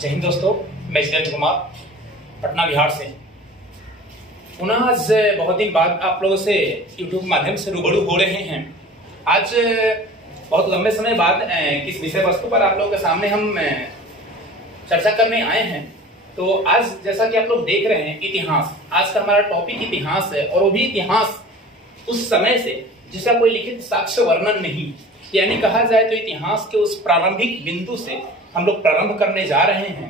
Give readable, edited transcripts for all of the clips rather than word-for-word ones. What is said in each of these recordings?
जय हिंद दोस्तों, मैं जितेंद्र कुमार पटना बिहार से पुनः आज बहुत दिन बाद आप लोगों से यूट्यूब माध्यम से रूबरू हो रहे हैं। आज बहुत लंबे समय बाद किस विषय वस्तु पर आप लोगों के सामने हम चर्चा करने आए हैं। तो आज जैसा कि आप लोग देख रहे हैं, इतिहास, आज का हमारा टॉपिक इतिहास है, और वो भी इतिहास उस समय से जिसका कोई लिखित साक्ष्य वर्णन नहीं, यानी कहा जाए तो इतिहास के उस प्रारंभिक बिंदु से हम लोग प्रारंभ करने जा रहे हैं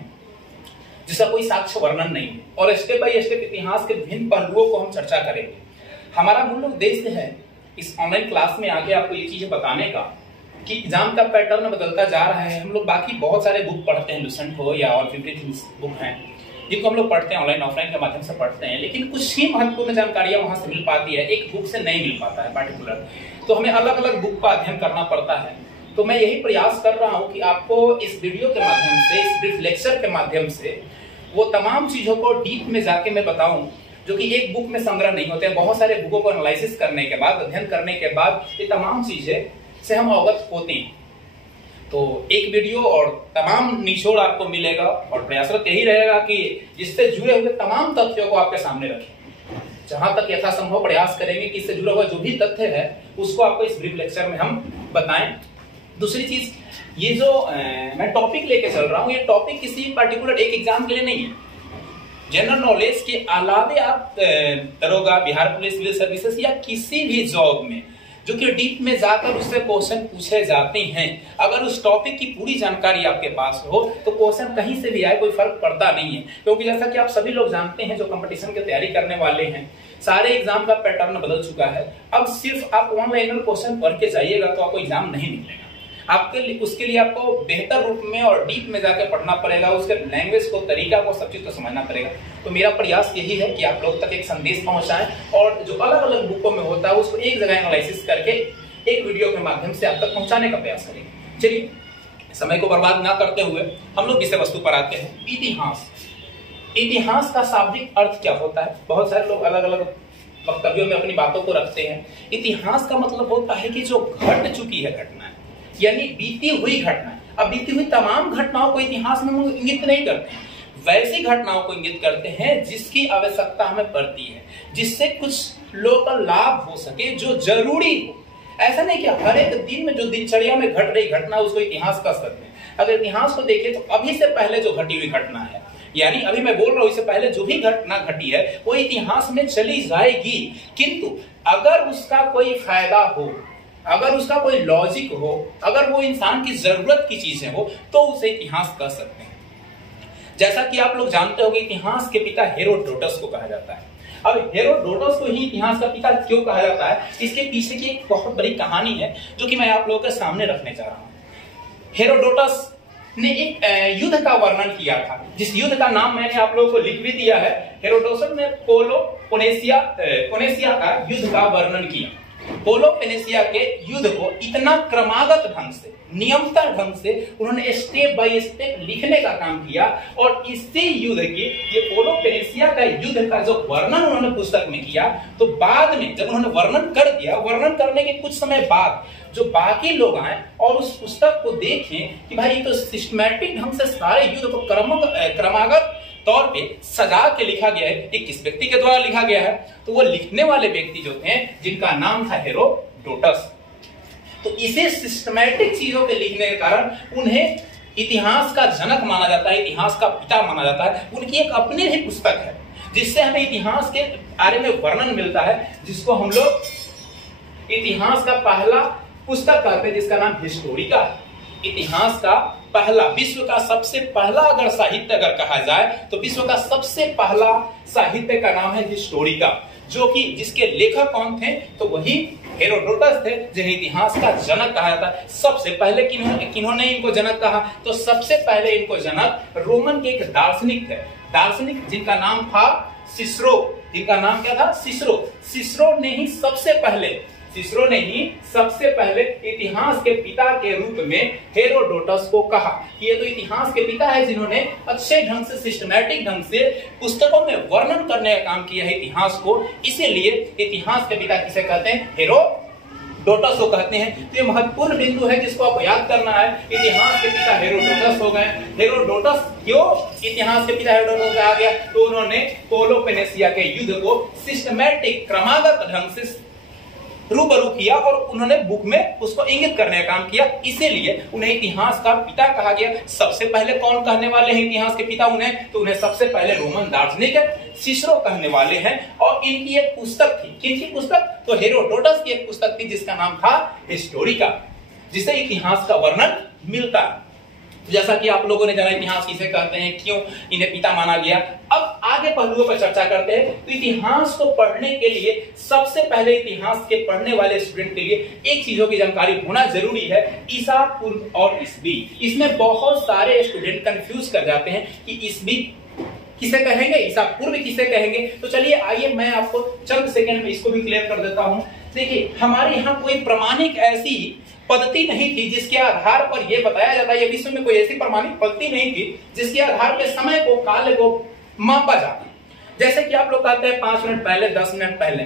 जिसका कोई साक्ष्य वर्णन नहीं, और स्टेप बाय स्टेप इतिहास के विभिन्न पहलुओं को हम चर्चा करेंगे। हमारा मूल उद्देश्य है इस ऑनलाइन क्लास में आके आपको ये चीजें बताने का कि एग्जाम का पैटर्न बदलता जा रहा है। हम लोग बाकी बहुत सारे बुक पढ़ते हैं, लुसेंट हो या और 50 बुक हैं जिनको हम लोग पढ़ते हैं, ऑनलाइन ऑफलाइन के माध्यम से पढ़ते हैं, लेकिन कुछ ही महत्वपूर्ण जानकारियां वहां से मिल पाती है, एक बुक से नहीं मिल पाता है पार्टिकुलर। तो हमें अलग अलग बुक का अध्ययन करना पड़ता है। तो मैं यही प्रयास कर रहा हूं कि आपको इस वीडियो के माध्यम से, इस ब्रीफ लेक्चर के माध्यम से वो तमाम चीजों को डीप में जाके मैं बताऊं जो कि एक बुक में संग्रह नहीं होते हैं। बहुत सारे बुकों को एनालिसिस करने के बाद, अध्ययन करने के बाद ये तमाम चीजें से हम अवगत होते हैं। तो एक वीडियो और तमाम निचोड़ आपको मिलेगा, और प्रयासरत यही रहेगा कि जिससे जुड़े हुए तमाम तथ्यों को आपके सामने रखें। जहां तक यथासंभव प्रयास करेंगे कि इससे जुड़ा हुआ जो भी तथ्य है उसको आपको इस ब्रीफ लेक्चर में हम बताएं। दूसरी चीज, ये जो मैं टॉपिक लेके चल रहा हूं, ये टॉपिक किसी पार्टिकुलर एक एग्जाम के लिए नहीं है। जनरल नॉलेज के अलावे आप दरोगा, बिहार पुलिस, सिविल सर्विसेज या किसी भी जॉब में जो कि डीप में जाकर उससे क्वेश्चन पूछे जाते हैं, अगर उस टॉपिक की पूरी जानकारी आपके पास हो तो क्वेश्चन कहीं से भी आए कोई फर्क पड़ता नहीं है। क्योंकि जैसा कि आप सभी लोग जानते हैं जो कंपटीशन की तैयारी करने वाले हैं, सारे एग्जाम का पैटर्न बदल चुका है। अब सिर्फ आप वन लाइनर क्वेश्चन पढ़ के जाइएगा तो आपको एग्जाम नहीं निकलेगा। उसके लिए आपको बेहतर रूप में और डीप में जाकर पढ़ना पड़ेगा, उसके लैंग्वेज को, तरीका को, सब चीज को समझना पड़ेगा। तो मेरा प्रयास यही है कि आप लोग तक एक संदेश पहुंचाएं, और जो अलग अलग बुकों में होता है उसको एक जगह एनालिसिस करके एक वीडियो के माध्यम से आप तक पहुंचाने का प्रयास करेंगे। चलिए, समय को बर्बाद ना करते हुए हम लोग विषय वस्तु पर आते हैं। इतिहास। इतिहास का शाब्दिक अर्थ क्या होता है? बहुत सारे लोग अलग अलग वक्तव्यों में अपनी बातों को रखते हैं। इतिहास का मतलब होता है कि जो घट चुकी है घटना, यानी बीती हुई घटना। अब बीती हुई तमाम घटनाओं को इतिहास में हम इंगित नहीं करते हैं, वैसी घटनाओं को इंगित करते हैं जिसकी आवश्यकता हमें पड़ती है, जिससे कुछ लोगों का लाभ हो सके, जो जरूरी हो। ऐसा नहीं कि हर एक दिन में जो दिनचर्या में घट रही घटना उसको इतिहास कर सकते हैं। अगर इतिहास को देखें तो अभी से पहले जो घटी हुई घटना है, यानी अभी मैं बोल रहा हूं इससे पहले जो भी घटना घटी है वो इतिहास में चली जाएगी। किंतु अगर उसका कोई फायदा हो, अगर उसका कोई लॉजिक हो, अगर वो इंसान की जरूरत की चीजें हो, तो उसे इतिहास कह सकते हैं। जैसा कि आप लोग जानते हो कि इतिहास के पिता हेरोडोटस को कहा जाता है। अब हेरोडोटस को ही इतिहास का पिता क्यों कहा जाता है, इसके पीछे की एक बहुत बड़ी कहानी है जो कि मैं आप लोगों के सामने रखने जा रहा हूं। हेरोडोटस ने एक युद्ध का वर्णन किया था, जिस युद्ध का नाम मैंने आप लोगों को लिख भी दिया है। हेरोडोटस ने पेलोपोनेसिया का युद्ध का वर्णन किया। पेलोपोनेसिया के युद्ध को इतना क्रमागत ढंग से, नियमता ढंग से उन्होंने स्टेप बाय स्टेप लिखने का काम किया, और इसी युद्ध की, ये पेलोपोनेसिया का युद्ध का जो वर्णन उन्होंने पुस्तक में किया, तो बाद में जब उन्होंने वर्णन कर दिया, वर्णन करने के कुछ समय बाद जो बाकी लोग आए और उस पुस्तक को देखें कि भाई ये तो सिस्टमैटिक ढंग से सारे युद्ध को क्रमागत तौर पे सजा के लिखा गया है, ये किस व्यक्ति के द्वारा लिखा गया है? तो वो लिखने वाले व्यक्ति जो थे, जिनका नाम था हेरोडोटस। तो इसे सिस्टमैटिक चीजों के लिखने के कारण उन्हें इतिहास का जनक माना जाता है, इतिहास का पिता माना जाता है। उनकी एक अपनी ही पुस्तक है जिससे हमें इतिहास के बारे में वर्णन मिलता है, जिसको हम लोग इतिहास का पहला पुस्तक कहते हैं, जिसका नाम हिस्टोरिका है। इतिहास का पहला, विश्व का सबसे पहला अगर साहित्य अगर कहा जाए तो विश्व का सबसे पहला साहित्य का नाम है हिस्टोरिका, जो कि जिसके लेखक कौन थे? तो वही हेरोडोटस थे, जिन्हें इतिहास का जनक कहा जाता है। सबसे पहले किन्होंने इनको जनक कहा? तो सबसे पहले इनको जनक रोमन के एक दार्शनिक थे, दार्शनिक जिनका नाम था सिसरो। जिनका नाम क्या था? सिसरो। सिसरो ने ही सबसे पहले इतिहास के पिता के रूप में हेरोडोटस को कहा कि ये तो इतिहास के पिता है, जिन्होंने अच्छे ढंग से, सिस्टमैटिक ढंग से पुस्तकों में वर्णन करने का काम किया है इतिहास को। इसीलिए इतिहास के पिता किसे कहते हैं? हेरोडोटस को कहते हैं। तो ये महत्वपूर्ण बिंदु है जिसको आपको याद करना है। इतिहास के पिता हेरोडोटस हो गए। हेरोडोटस क्यों इतिहास के पिता हेरोडोटस कहा गया? तो उन्होंने पेलोपोनेसिया के युद्ध को सिस्टमैटिक क्रमागत ढंग से रूबरू किया और उन्होंने बुक में उसको इंगित करने का काम किया, इसीलिए उन्हें इतिहास का पिता कहा गया। सबसे पहले कौन कहने वाले हैं इतिहास के पिता उन्हें? तो उन्हें सबसे पहले रोमन दार्शनिक सिसरो कहने वाले हैं। और इनकी एक पुस्तक थी, किनकी पुस्तक? तो हेरोडोटस की एक पुस्तक थी जिसका नाम था हिस्टोरिका, जिसे इतिहास का वर्णन मिलता है। जैसा कि आप लोगों ने जाना इतिहास किसे कहते हैं, क्यों इन्हें पिता माना गया। अब आगे पहलुओं पर चर्चा करते हैं। तो इतिहास को पढ़ने के लिए सबसे पहले इतिहास के पढ़ने वाले स्टूडेंट के लिए एक चीजों की जानकारी होना जरूरी है, ईसा पूर्व और ईसवी। इसमें बहुत सारे स्टूडेंट कंफ्यूज कर जाते हैं कि ईसवी किसे कहेंगे, ईसा पूर्व किसे कहेंगे। तो चलिए आइए मैं आपको चंद सेकंड में इसको भी क्लियर कर देता हूं। देखिए हमारे यहाँ कोई प्रमाणिक ऐसी पद्धति नहीं थी जिसके आधार पर यह बताया जाता है, विश्व में कोई ऐसी प्रमाणिक पद्धति नहीं थी जिसके आधार पर समय को, काल को मापा जाता। जैसे कि आप लोग कहते हैं 5 मिनट पहले, 10 मिनट पहले,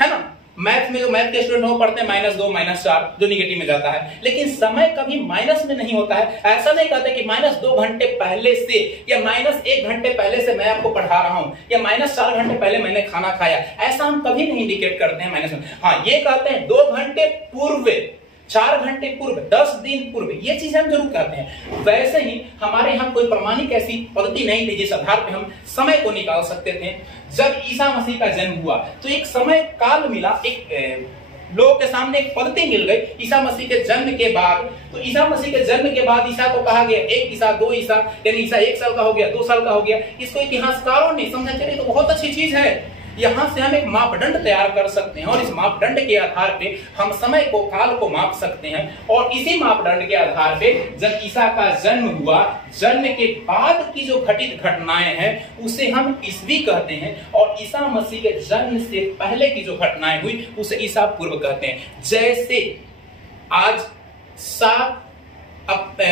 है ना। मैथ में जो मैथ के स्टूडेंट हो पढ़ते हैं -2 -4 जो निगेटिव में जाता है, लेकिन समय कभी माइनस में नहीं होता है। ऐसा नहीं कहते कि -2 घंटे पहले से या -1 घंटे पहले से मैं आपको पढ़ा रहा हूं या -4 घंटे पहले मैंने खाना खाया, ऐसा हम कभी नहीं इंडिकेट करते हैं माइनस में। हाँ, ये कहते हैं 2 घंटे पूर्व, 4 घंटे पूर्व, 10 दिन पूर्व, ये चीजें हम जरूर कहते हैं। वैसे ही हमारे यहाँ कोई प्रमाणिक ऐसी पद्धति नहीं थी जिस आधार पे हम समय को निकाल सकते थे। जब ईसा मसीह का जन्म हुआ तो एक समय काल मिला, एक लोगों के सामने एक पद्धति मिल गई ईसा मसीह के जन्म के बाद। तो ईसा मसीह के जन्म के बाद ईसा को कहा गया 1 ईसा, 2 ईसा, यानी ईसा 1 साल का हो गया, 2 साल का हो गया। इसको इतिहासकारों ने समझा, चलिए तो बहुत अच्छी चीज है, यहां से हम एक मापदंड तैयार कर सकते हैं और इस मापदंड के आधार पे हम समय को, काल को माप सकते हैं। और इसी मापदंड के आधार पे जब ईसा का जन्म हुआ, जन्म के बाद की जो घटित घटनाएं हैं उसे हम ईसवी कहते हैं, और ईसा मसीह के जन्म से पहले की जो घटनाएं हुई उसे ईसा पूर्व कहते हैं। जैसे आज 7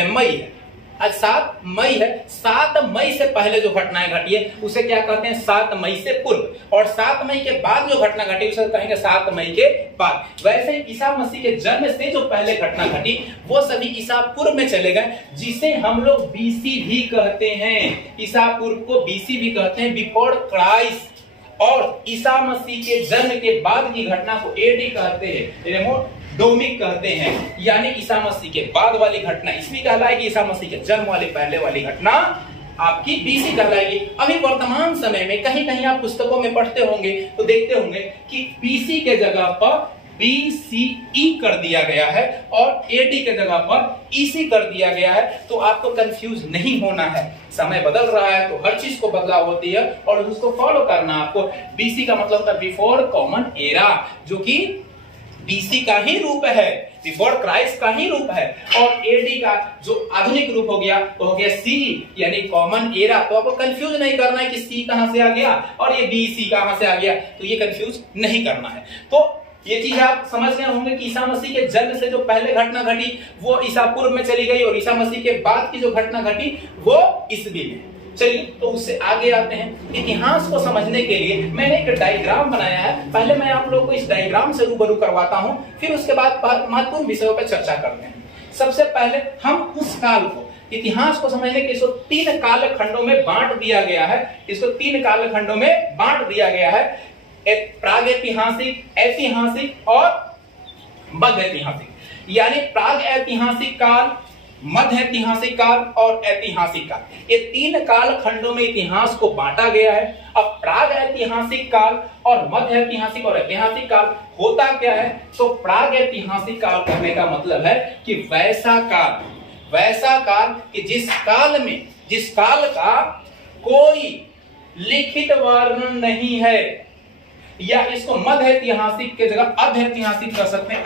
मई है, आज 7 मई है, 7 मई से पहले जो घटनाएं घटी है उसे क्या कहते हैं? 7 मई से पूर्व। और 7 मई के बाद जो घटना घटी उसे कहेंगे 7 मई के बाद। वैसे ईसा मसीह के जन्म से जो पहले घटना घटी वो सभी ईसा पूर्व में चले गए, जिसे हम लोग बीसी भी कहते हैं। ईसा पूर्व को बीसी भी कहते हैं, बिफोर क्राइस्ट। और ईसा मसीह के जन्म के बाद की घटना को एडी कहते हैं, डोमिक कहते हैं, यानी ईसा मसीह के बाद वाली घटना इसवी कहलाएगी, ईसा मसीह के जन्म वाली पहले वाली घटना आपकी बीसी कहलाएगी। अभी वर्तमान समय में कहीं कहीं आप पुस्तकों में पढ़ते होंगे तो देखते होंगे कि बीसी के जगह पर बीसीई कर दिया गया है और एडी के जगह पर ईसी कर दिया गया है। तो आपको कंफ्यूज नहीं होना है, समय बदल रहा है तो हर चीज को बदलाव होती है और उसको फॉलो करना आपको। बीसी का मतलब होता है बिफोर कॉमन एरा, जो कि बीसी का ही रूप है, बिफोर क्राइस्ट का ही रूप है। और एडी का जो आधुनिक रूप हो गया तो हो गया सी, यानी कॉमन एरा। तो आपको कंफ्यूज नहीं करना है कि सी कहां से आ गया और ये बीसी कहां से आ गया, तो ये कंफ्यूज नहीं करना है। तो ये चीज आप समझ गए होंगे कि ईसा मसीह के जन्म से जो पहले घटना घटी वो ईसा पूर्व में चली गई और ईसा मसीह के बाद की जो घटना घटी वो ईसवी में। चलिए तो उससे आगे आते हैं। इतिहास को समझने के लिए मैंने एक डायग्राम बनाया है, पहले मैं आप लोगों को इस डायग्राम से रूबरू करवाता हूं, फिर उसके बाद महत्वपूर्ण विषयों पर चर्चा करते हैं। सबसे पहले हम उस काल को, इतिहास को समझने के इसको 3 कालखंडों में बांट दिया गया है। इसको 3 कालखंडों में बांट दिया गया है, प्राग ऐतिहासिक, ऐतिहासिक और मध्य ऐतिहासिक। यानी प्राग ऐतिहासिक काल, मध्य ऐतिहासिक काल और ऐतिहासिक काल, ये 3 काल खंडों में इतिहास को बांटा गया है। अब प्राग ऐतिहासिक काल और मध्य ऐतिहासिक और ऐतिहासिक काल होता क्या है? तो प्राग ऐतिहासिक काल कहने का मतलब है कि वैसा काल कि जिस काल का कोई लिखित वर्णन नहीं है, या इसको मध्य ऐतिहासिक के जगह अध ऐतिहासिक कर सकते हैं।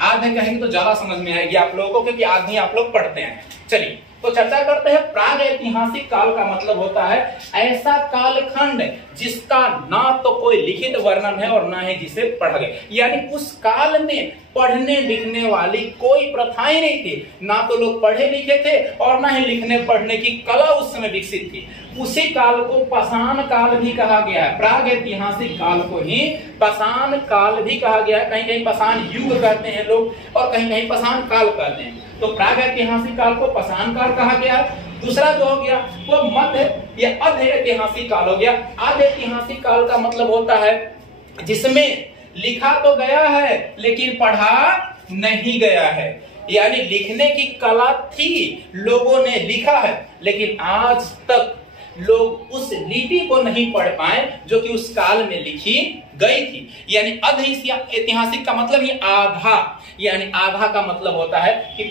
आधे कहेंगे तो ज्यादा समझ में आएगी आप लोगों को, क्योंकि आधे आप लोग पढ़ते हैं। चलिए तो चर्चा करते हैं। प्राग ऐतिहासिक काल का मतलब होता है ऐसा कालखंड जिसका ना तो कोई लिखित वर्णन है और ना ही जिसे पढ़ा गया, यानी उस काल में पढ़ने लिखने वाली कोई प्रथाएं नहीं थी, ना तो लोग पढ़े लिखे थे और ना ही लिखने पढ़ने की कला उस समय विकसित थी। उसी काल को पाषाण काल भी कहा गया है, प्राग ऐतिहासिक काल को ही पाषाण काल भी कहा गया है। कहीं कहीं पाषाण युग कहते हैं लोग और कहीं कहीं पाषाण काल कहते हैं। तो प्राग ऐतिहासिक काल को पाषाण काल कहा गया है। दूसरा जो हो गया वो मध्य या अध ऐतिहासिक काल हो गया। अध ऐतिहासिक काल का मतलब होता है जिसमें लिखा तो गया है लेकिन पढ़ा नहीं गया है, यानी लिखने की कला थी, लोगों ने लिखा है लेकिन आज तक लोग उस लिपि को नहीं पढ़ पाए जो कि उस काल में लिखी गई थी। यानी अध ऐतिहासिक का मतलब ही आधा, यानी आधा का मतलब होता है कि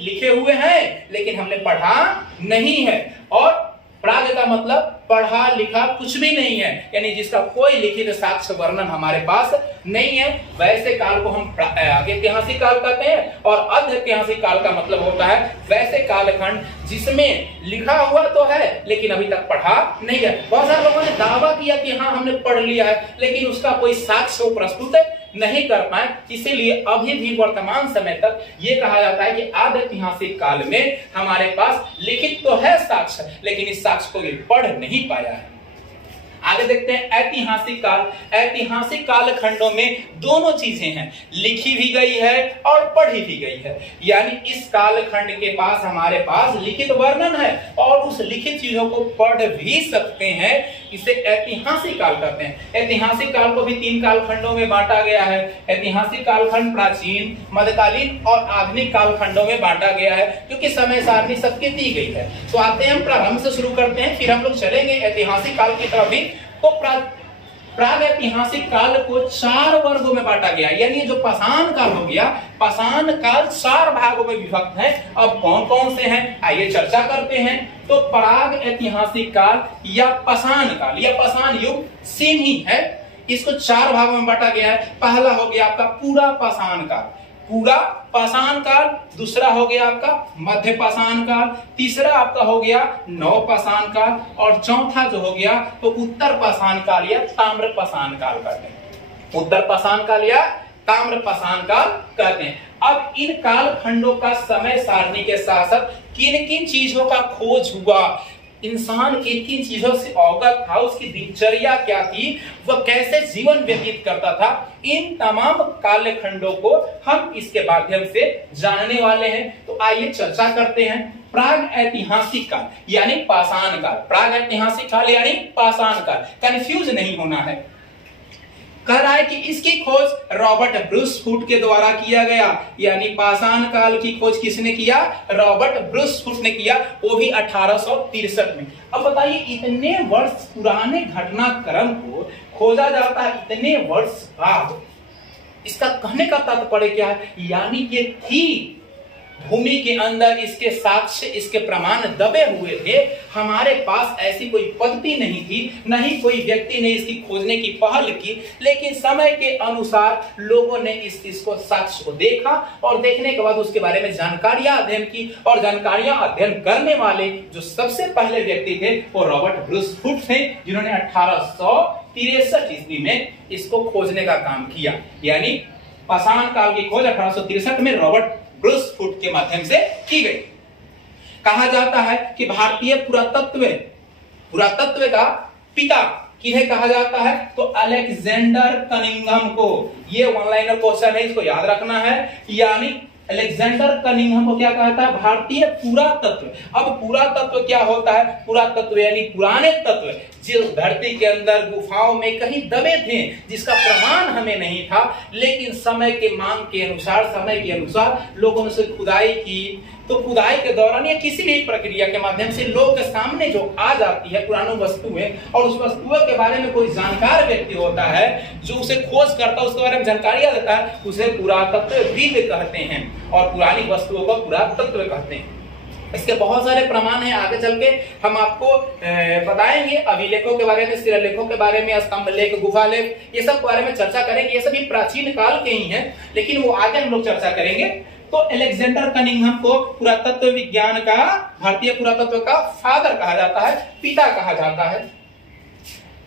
लिखे हुए हैं लेकिन हमने पढ़ा नहीं है। और प्राग का मतलब पढ़ा लिखा कुछ भी नहीं है, यानी जिसका कोई लिखित साक्ष्य वर्णन हमारे पास नहीं है, वैसे काल को हम ऐतिहासिक काल कहते हैं। और अध ऐतिहासिक काल का मतलब होता है वैसे कालखंड जिसमें लिखा हुआ तो है लेकिन अभी तक पढ़ा नहीं है। बहुत सारे लोगों ने दावा किया कि हाँ हमने पढ़ लिया है, लेकिन उसका कोई साक्ष्य प्रस्तुत नहीं कर पाए। इसीलिए अभी भी वर्तमान समय तक ये कहा जाता है कि आद ऐतिहासिक काल में हमारे पास लिखित तो है साक्ष्य, लेकिन इस साक्ष्य को ये पढ़ नहीं पाया है। आगे देखते हैं ऐतिहासिक काल। ऐतिहासिक काल खंडों में दोनों चीजें हैं, लिखी भी गई है और पढ़ी भी गई है। यानी इस काल खंड के पास हमारे पास लिखित वर्णन है और उस लिखित चीजों को पढ़ भी सकते हैं, इसे ऐतिहासिक काल कहते हैं। ऐतिहासिक काल को भी 3 काल खंडों में बांटा गया है। ऐतिहासिक कालखंड प्राचीन, मध्यकालीन और आधुनिक काल खंडों में बांटा गया है, क्योंकि समय सारणी सबकी दी गई है। तो आते हैं हम प्रारंभ से शुरू करते हैं, फिर हम लोग चलेंगे ऐतिहासिक काल की तरफ भी। तो प्राग ऐतिहासिक काल को 4 वर्गों में बांटा गया, यानी जो पाषाण काल हो गया, पाषाण काल 4 भागों में विभक्त है। अब कौन कौन से हैं आइए चर्चा करते हैं। तो प्राग ऐतिहासिक काल या पाषाण काल या पाषाण युग सेम ही है, इसको 4 भागों में बांटा गया है। पहला हो गया आपका पूरा पाषाण काल, पूरा पाषाण काल। दूसरा हो गया आपका मध्य पाषाण काल। तीसरा आपका हो गया नव पाषाण काल। और चौथा जो हो गया तो उत्तर पाषाण काल या ताम्र पाषाण काल कहते हैं। उत्तर पाषाण काल या ताम्र पाषाण काल कहते हैं। अब इन काल खंडों का समय सारणी के साथ साथ किन किन चीजों का खोज हुआ, इंसान किन किन चीजों से अवगत था, उसकी दिनचर्या क्या थी, वह कैसे जीवन व्यतीत करता था, इन तमाम कालखंडों को हम इसके माध्यम से जानने वाले हैं। तो आइए चर्चा करते हैं। प्राग ऐतिहासिक काल यानी पाषाण काल, प्राग ऐतिहासिक काल यानी पाषाण काल, कंफ्यूज नहीं होना है। कह रहा है कि इसकी खोज रॉबर्ट ब्रूस फुट के द्वारा किया गया, यानी पाषाण काल की खोज किसने किया? रॉबर्ट ब्रूस फुट ने किया, वो भी 1863 में। अब बताइए इतने वर्ष पुराने घटनाक्रम को खोजा जाता है इतने वर्ष बाद, इसका कहने का तात्पर्य क्या है? यानी ये थी भूमि के अंदर, इसके साक्ष्य इसके प्रमाण दबे हुए थे, हमारे पास ऐसी कोई पद्धति नहीं थी, न ही कोई व्यक्ति ने इसकी खोजने की पहल की, लेकिन समय के अनुसार लोगों ने इसको साक्ष्य को देखा और देखने के बाद उसके बारे में जानकारियां अध्ययन की। और जानकारियां अध्ययन करने वाले जो सबसे पहले व्यक्ति थे वो रॉबर्ट ब्रूस फुट थे, जिन्होंने 1863 ईस्वी में इसको खोजने का काम किया। यानी पाषाण काल की खोज 1863 में रॉबर्ट ब्रूस फुट के माध्यम से की गई। कहा जाता है कि भारतीय पुरातत्व का पिता किन्हें कहा जाता है? तो अलेक्जेंडर कनिंघम को। ये वन लाइनर क्वेश्चन है, इसको याद रखना है। यानी अलेक्जेंडर कनिंघम को क्या कहता है? भारतीय पुरातत्व। अब पुरातत्व क्या होता है? पुरातत्व यानी पुराने तत्व जो धरती के अंदर गुफाओं में कहीं दबे थे, जिसका प्रमाण हमें नहीं था, लेकिन समय के मांग के अनुसार, समय के अनुसार लोगों ने से खुदाई की। तो खुदाई के दौरान या किसी भी प्रक्रिया के माध्यम से लोग के सामने जो आ जाती है पुरानी वस्तुएं, और उस वस्तुओं के बारे में कोई जानकार व्यक्ति होता है जो उसे खोज करता है, उसके बारे में जानकारियां देता है, उसे पुरातत्वविद कहते हैं। और पुरानी वस्तुओं को पुरातत्व कहते हैं। इसके बहुत सारे प्रमाण हैं, आगे चल के हम आपको बताएंगे। अभिलेखों के बारे में, शिलालेखों के बारे में, स्तंभ लेख, गुफा लेख, ये सब बारे में चर्चा करेंगे। ये सभी प्राचीन काल के ही हैं, लेकिन वो आगे हम लोग चर्चा करेंगे। तो अलेक्जेंडर कनिंघम को पुरातत्व विज्ञान का, भारतीय पुरातत्व का फादर कहा जाता है, पिता कहा जाता है।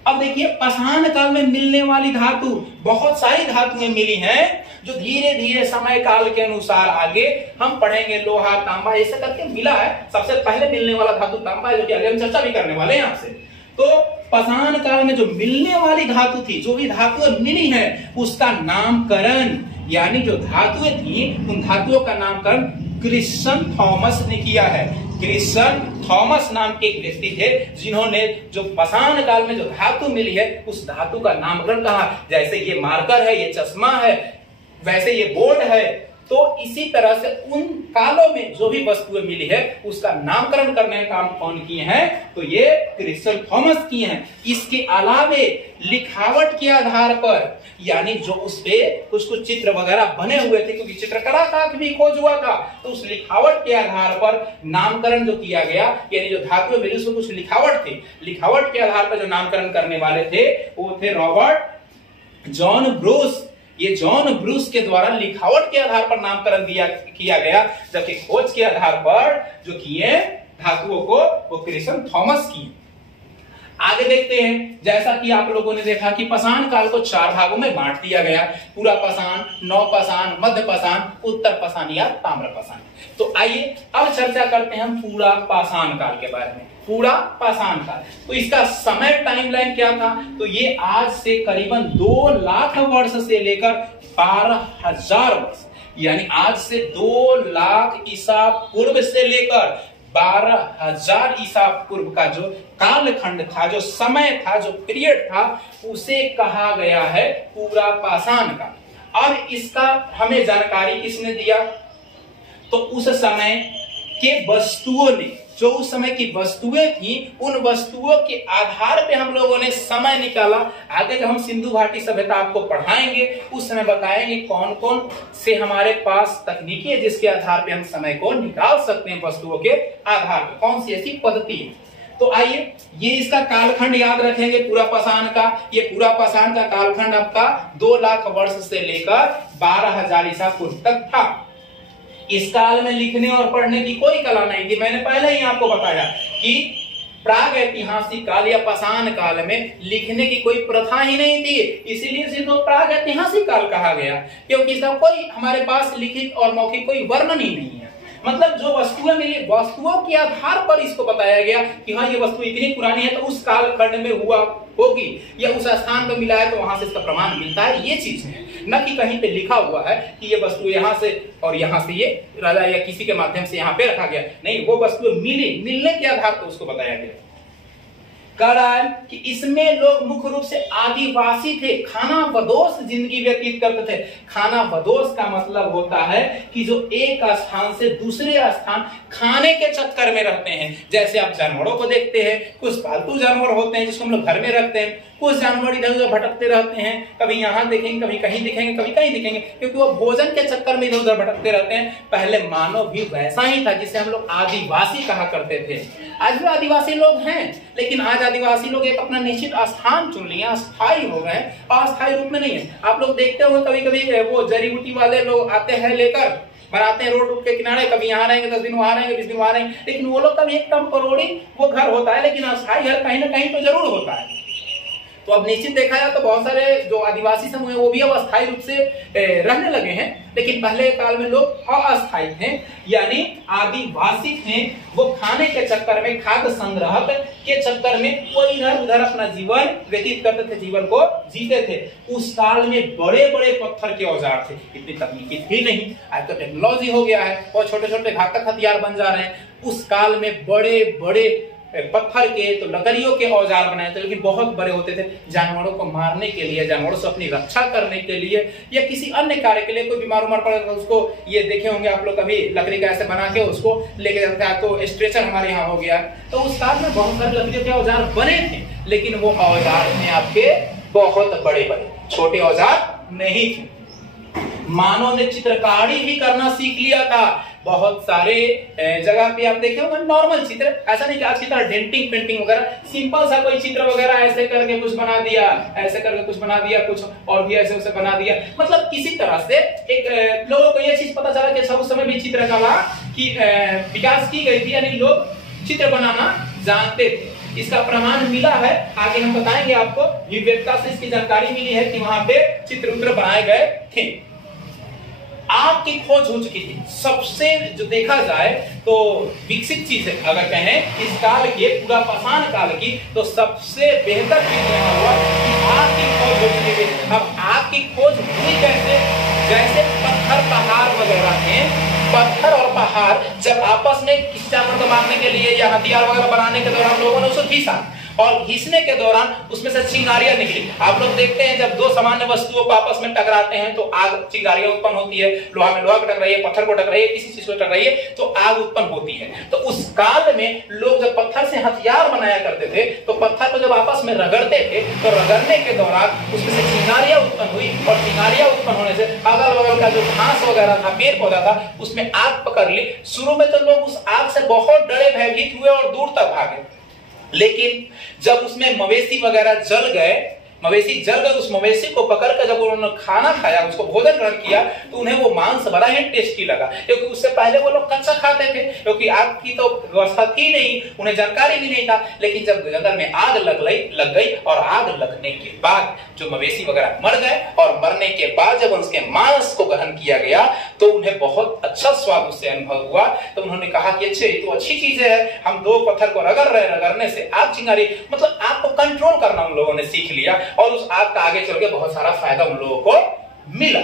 अब देखिए पाषाण काल में मिलने वाली धातु, बहुत सारी धातुएं मिली हैं जो धीरे धीरे समय काल के अनुसार आगे हम पढ़ेंगे, लोहा तांबा ऐसे करके मिला है। सबसे पहले मिलने वाला धातु तांबा है, जो कि आगे हम चर्चा भी करने वाले हैं यहाँ से। तो पाषाण काल में जो मिलने वाली धातु थी, जो भी धातुएं मिली है, उसका नामकरण, यानी जो धातुएं थी उन धातुओं का नामकरण क्रिश्चियन थॉमस ने किया है। क्रिश्चियन थॉमस नाम के एक व्यक्ति थे जिन्होंने जो पाषाण काल में जो धातु मिली है उस धातु का नामकरण कहा। जैसे ये मार्कर है, ये चश्मा है, वैसे ये बोर्ड है। तो इसी तरह से उन कालों में जो भी वस्तुएं मिली है उसका नामकरण करने का काम कौन किए हैं? तो ये क्रिश्चियन थॉमस किए हैं। इसके अलावे लिखावट के आधार पर, यानी जो उस पे कुछ कुछ चित्र वगैरह बने हुए थे, क्योंकि चित्रकला का भी खोज हुआ था, तो उस लिखावट के आधार पर नामकरण जो किया गया, यानी जो धातुएं मिली उसमें कुछ लिखावट थी, लिखावट के आधार पर जो नामकरण करने वाले थे वो थे रॉबर्ट जॉन ब्रूस। ये जॉन ब्रूस के द्वारा लिखावट के आधार पर नामकरण किया गया, जबकि खोज के आधार पर जो किए धातुओं को वो क्रिश्चियन थॉमस किए। आगे देखते हैं, जैसा कि आप लोगों ने देखा कि पाषाण काल को 4 भागों में बांट दिया गया, पूरा पाषाण, नवपाषाण, मध्य पाषाण, उत्तर पाषाण या ताम्र पाषाण। तो आइए अब चर्चा करते हैं हम पूरा पाषाण काल के बारे में। पूरा पाषाण काल, तो इसका समय टाइमलाइन क्या था? तो ये आज से करीबन 2 लाख वर्ष से लेकर 12,000 वर्ष, यानी आज से 2 लाख ईसा पूर्व से लेकर 12,000 ईसा पूर्व का जो कालखंड था, जो समय था, जो पीरियड था, उसे कहा गया है पूरा पाषाण काल। और इसका हमें जानकारी किसने दिया? तो उस समय के वस्तुओं ने, जो उस समय की वस्तुएं थी, उन वस्तुओं के आधार पे हम लोगों ने समय निकाला। आगे जब हम सिंधु घाटी सभ्यता आपको पढ़ाएंगे उस समय बताएंगे कौन कौन से हमारे पास तकनीकी है जिसके आधार पे हम समय को निकाल सकते हैं, वस्तुओं के आधार पे कौन सी ऐसी पद्धति है। तो आइए ये इसका कालखंड याद रखेंगे पूरा पाषाण का। ये पूरा पाषाण का कालखंड आपका 2 लाख वर्ष से लेकर 12,000 ईसा पूर्व तक था। इस काल में लिखने और पढ़ने की कोई कला नहीं थी। मैंने पहले ही आपको बताया कि प्राग ऐतिहासिक काल या पाषाण काल में लिखने की कोई प्रथा ही नहीं थी, इसीलिए सिर्फ प्राग ऐतिहासिक काल कहा गया, क्योंकि इसका कोई हमारे पास लिखित और मौखिक कोई वर्णन ही नहीं है। मतलब जो वस्तुएं मिली, वस्तुओं के आधार पर इसको बताया गया कि हाँ ये वस्तु इतनी पुरानी है तो उस कालखंड में हुआ होगी, या उस स्थान पर मिला है तो वहां से इसका प्रमाण मिलता है। ये चीज है, न कि कहीं पे लिखा हुआ है कि ये वस्तु यहाँ से और यहाँ से ये राजा या किसी के माध्यम से यहाँ पे रखा गया। नहीं, वो वस्तु मिली, मिलने के आधार पर उसको बताया गया। कह रहा है कि इसमें लोग मुख्य रूप से आदिवासी थे, खाना बदोश जिंदगी व्यतीत करते थे। खाना बदोश का मतलब होता है कि जो एक स्थान से दूसरे स्थान खाने के चक्कर में रहते हैं। जैसे आप जानवरों को देखते हैं, कुछ पालतू जानवर होते हैं जिसको हम लोग घर में रखते हैं, कुछ जानवर इधर उधर भटकते रहते हैं, कभी यहाँ देखेंगे, कभी कहीं दिखेंगे, कभी कहीं दिखेंगे, क्योंकि वो भोजन के चक्कर में इधर उधर भटकते रहते हैं। पहले मानव भी वैसा ही था जिसे हम लोग आदिवासी कहा करते थे। आज भी आदिवासी लोग हैं, लेकिन आज आदिवासी लोग एक अपना निश्चित स्थान चुन लिए, अस्थायी हो गए, अस्थायी रूप में नहीं है। आप लोग देखते होंगे कभी कभी वो जड़ी बूटी वाले लोग आते हैं, लेकर बनाते हैं रोड के किनारे, कभी यहाँ रहेंगे 10 दिन, वहां रहेंगे 20 दिन, वहां रहेंगे, लेकिन वो लोग का भी एक टेम्पररी वो घर होता है, लेकिन अस्थायी घर कहीं ना कहीं तो जरूर होता है। तो अब निश्चित देखा जाए तो बहुत सारे जो आदिवासी समूह है वो भी अब अस्थायी रूप से रहने लगे हैं, लेकिन पहले काल में लोग अस्थायी थे, यानी आदिवासी थे। वो खाने के चक्कर में, खाद्य संग्रह के चक्कर में वो इधर उधर अपना जीवन व्यतीत करते थे, जीवन को जीते थे। उस काल में बड़े बड़े पत्थर के औजार थे, इतनी तकनीकी थी नहीं, आज तो टेक्नोलॉजी हो गया है और छोटे छोटे घातक हथियार बन जा रहे हैं। उस काल में बड़े बड़े पत्थर के, तो लकड़ियों के औजार बनाए थे, लेकिन बहुत बड़े होते थे, जानवरों को मारने के लिए, जानवरों से अपनी रक्षा करने के लिए, या किसी अन्य कार्य के लिए। कोई बीमार उमार पड़े तो उसको, ये देखे होंगे आप लोग कभी, लकड़ी का ऐसे बना के उसको लेके जाता है, तो स्ट्रेचर हमारे यहाँ हो गया। तो उस काल में बहुत सारे लकड़ियों के औजार बने थे, लेकिन वो औजार में आपके बहुत बड़े बड़े, छोटे औजार नहीं थे। मानव ने चित्रकारी भी करना सीख लिया था। बहुत सारे जगह पे आप देखे होंगे नॉर्मल चित्र, ऐसा नहीं कि आज की तरह डेंटिंग पेंटिंग वगैरह, सिंपल सा कोई चित्र वगैरह ऐसे करके कुछ बना दिया, ऐसे करके कुछ बना दिया, कुछ और भी ऐसे उसे बना दिया। मतलब किसी तरह से एक लोगों को यह चीज पता चला कि उस समय भी चित्रकला की विकास की गई थी, यानी लोग चित्र बनाना जानते थे। इसका प्रमाण मिला है, आगे हम बताएंगे आपको। विवेकता से इसकी जानकारी मिली है कि वहां पे चित्र उत्र बनाए गए थे। आग की खोज हो चुकी थी। सबसे जो देखा जाए तो विकसित चीज है, अगर कहें इस काल के पूरा पाषाण काल की, तो सबसे बेहतर चीज यह हुआ कि आग की खोज हो चुकी थी। अब आग की खोज हुई कैसे? जैसे पत्थर पहाड़ वगैरह थे, पत्थर और पहाड़ जब आपस में किसी जानवर को मारने के लिए या हथियार वगैरह बनाने के दौरान लोगों ने उसे घिसा, और घिसने के दौरान उसमें से चिंगारियां निकली। आप लोग देखते हैं जब दो सामान्य वस्तुओं को आपस में टकराते हैं तो आग, चिंगारियां उत्पन्न होती है। लोहा में लोहा को टकराई है, पत्थर को टकराई है, किसी चीज को टकराई है तो आग उत्पन्न होती है। तो उस काल में लोग जब पत्थर से हथियार बनाया करते थे तो पत्थर को जब आपस में रगड़ते थे तो रगड़ने के दौरान उसमें से चिंगारियां उत्पन्न हुई, और चिंगारियां उत्पन्न होने से अगल बगल का जो घास वगैरह था, पेड़ पौधा था, उसमें आग पकड़ ली। शुरू में तो लोग उस आग से बहुत डरे, भयभीत हुए और दूर तक भागे। लेकिन जब उसमें मवेशी वगैरह जल गए, उस मवेशी को पकड़कर जब उन्होंने खाना खाया, उसको भोजन ग्रहण किया, तो उन्हें वो मांस बड़ा ही टेस्टी लगा। क्योंकि उससे पहले वो लोग कच्चा खाते थे, क्योंकि आग की तो व्यवस्था थी नहीं, उन्हें जानकारी भी नहीं था। लेकिन जब जंगल में आग लग गई और आग लगने के बाद जो मवेशी वगैरह मर गए, और मरने के बाद जब उसके मांस को ग्रहण किया गया तो उन्हें बहुत अच्छा स्वाद उससे अनुभव हुआ। तो उन्होंने कहा कि अच्छे, ये तो अच्छी चीज है, हम दो पत्थर को रगड़ रहे, रगड़ने से आग चिंगारी, मतलब आग को कंट्रोल करना उन लोगों ने सीख लिया, और उस आग का आगे चल के बहुत सारा फायदा उन लोगों को मिला।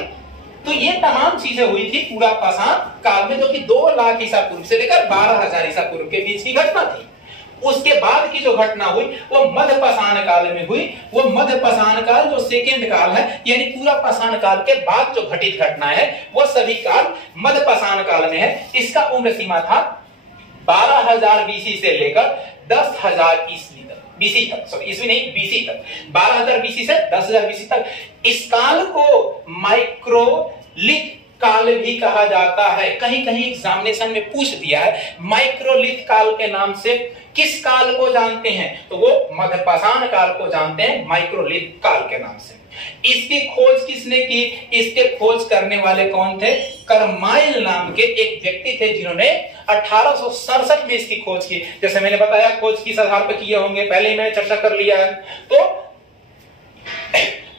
तो ये तमाम चीजें हुई थी पूरा पाषाण काल में, जो कि 2 लाख ईसा पूर्व से लेकर 12,000 ईसा पूर्व के बीच की घटना थी। उसके बाद की जो घटना हुई वो मध्य पाषाण काल में हुई। वो मध्य पाषाण काल जो सेकेंड काल है, यानी पूरा पाषाण काल के बाद जो घटित घटना है वो सभी काल मध्य पाषाण काल में है। इसका उम्र सीमा था 12,000 बीसी से लेकर 10,000 ईस्वी तक, बीसी तक, सॉरी ईस्वी नहीं, बीसी तक, 12,000 बीसी से 10,000 बीसी तक। इस काल को माइक्रोलिथ काल भी कहा जाता है। कहीं कहीं एग्जामिनेशन में पूछ दिया है माइक्रोलिथ काल के नाम से किस काल को जानते हैं, तो वो मध्य पाषाण काल को जानते हैं माइक्रोलिथ काल के नाम से। इसकी खोज किसने की? इसके खोज करने वाले कौन थे? करमाइल नाम के एक व्यक्ति थे, जिन्होंने 1867 में इसकी खोज की। जैसे मैंने बताया खोज किस आधार पर किए होंगे, पहले ही मैंने चर्चा कर लिया है। तो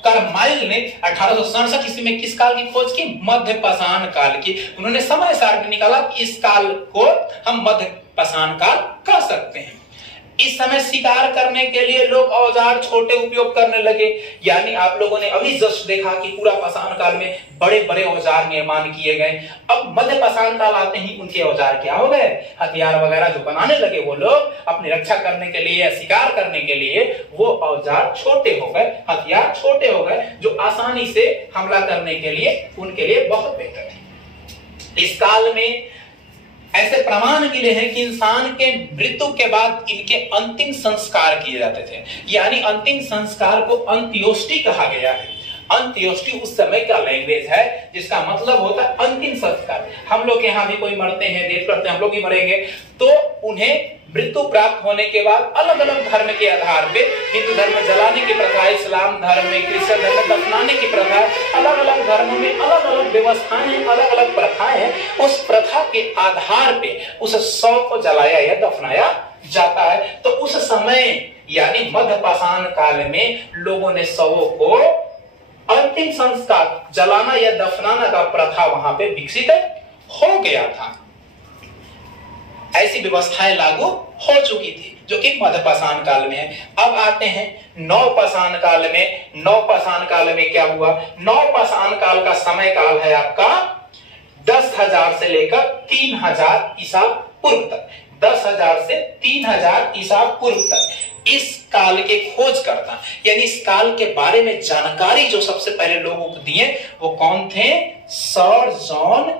करमाइल ने 1867 ईस्वी में किस काल की खोज की? मध्य पाषाण काल की। उन्होंने समय सारणी निकाला कि इस काल को हम मध्य पाषाण काल कह सकते हैं। इस समय शिकार करने के लिए लोग औजार छोटे उपयोग करने लगे। यानी आप लोगों ने अभी जस्ट देखा कि पूरा पाषाण काल में बड़े बड़े औजार निर्माण किए गए। अब मध्य पाषाण काल आते ही उनके औजार क्या हो गए? हथियार वगैरह जो बनाने लगे वो लोग अपनी रक्षा करने के लिए या शिकार करने के लिए, वो औजार छोटे हो गए, हथियार छोटे हो गए, जो आसानी से हमला करने के लिए उनके लिए बहुत बेहतर है। इस काल में ऐसे प्रमाण मिले हैं कि इंसान के मृत्यु के बाद इनके अंतिम संस्कार किए जाते थे। यानी अंतिम संस्कार को अंत्योष्टि कहा गया है। अंत्योष्टि उस समय का लैंग्वेज है जिसका मतलब होता है अंतिम संस्कार। हम लोग यहाँ भी कोई मरते हैं, डेथ करते हैं, हम लोग भी मरेंगे, तो उन्हें मृत्यु प्राप्त होने के बाद अलग अलग धर्म के आधार पे, हिंदू धर्म में जलाने की प्रथा है, इस्लाम धर्म में, क्रिश्चियन धर्म में दफनाने की प्रथा है, अलग अलग धर्मों में अलग अलग व्यवस्थाएं हैं, अलग अलग प्रथाएं हैं। उस प्रथा के आधार पे उस शव को जलाया या दफनाया जाता है। तो उस समय यानी मध्य पाषाण काल में लोगों ने शवों को अंतिम संस्कार जलाना या दफनाना का प्रथा वहां पे विकसित हो गया था। ऐसी व्यवस्थाएं लागू हो चुकी थी जो कि मध्य पाषाण काल में है। अब आते हैं नव पाषाण काल में। नव पाषाण काल में क्या हुआ? नव पाषाण काल का समय काल है आपका 10,000 से लेकर 3,000 ईसा पूर्व तक। 10,000 से 3,000 ईसा पूर्व तक इस काल के खोजकर्ता, यानी इस काल के बारे में जानकारी जो सबसे पहले लोगों को दिए वो कौन थे? Sir John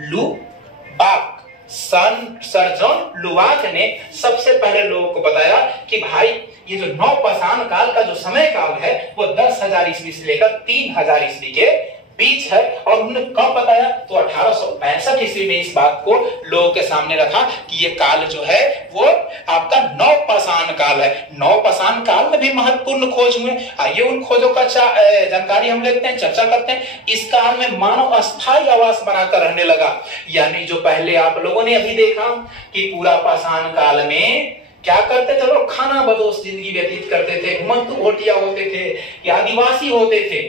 लुबाक। सर जॉन लुबाक ने सबसे पहले लोगों को बताया कि भाई ये जो नव पाषाण काल का जो समय काल है वो 10,000 ईस्वी से लेकर 3,000 ईस्वी के बीच है। और उन्होंने कब बताया? तो 1865 ईस्वी में इस बात को लोगों के सामने रखा कि ये काल जो है वो आपका नव पाषाण काल है। नव पाषाण काल में भी महत्वपूर्ण खोज हुए। आइए उन खोजों का जानकारी हम लेते हैं, चर्चा करते हैं। इस काल में मानव अस्थायी आवास बनाकर रहने लगा। यानी जो पहले आप लोगों ने अभी देखा कि पूरा पाषाण काल में क्या करते थे लोग? खाना बदोश जिंदगी व्यतीत करते थे, घुमंतु घोटिया होते थे या आदिवासी होते थे।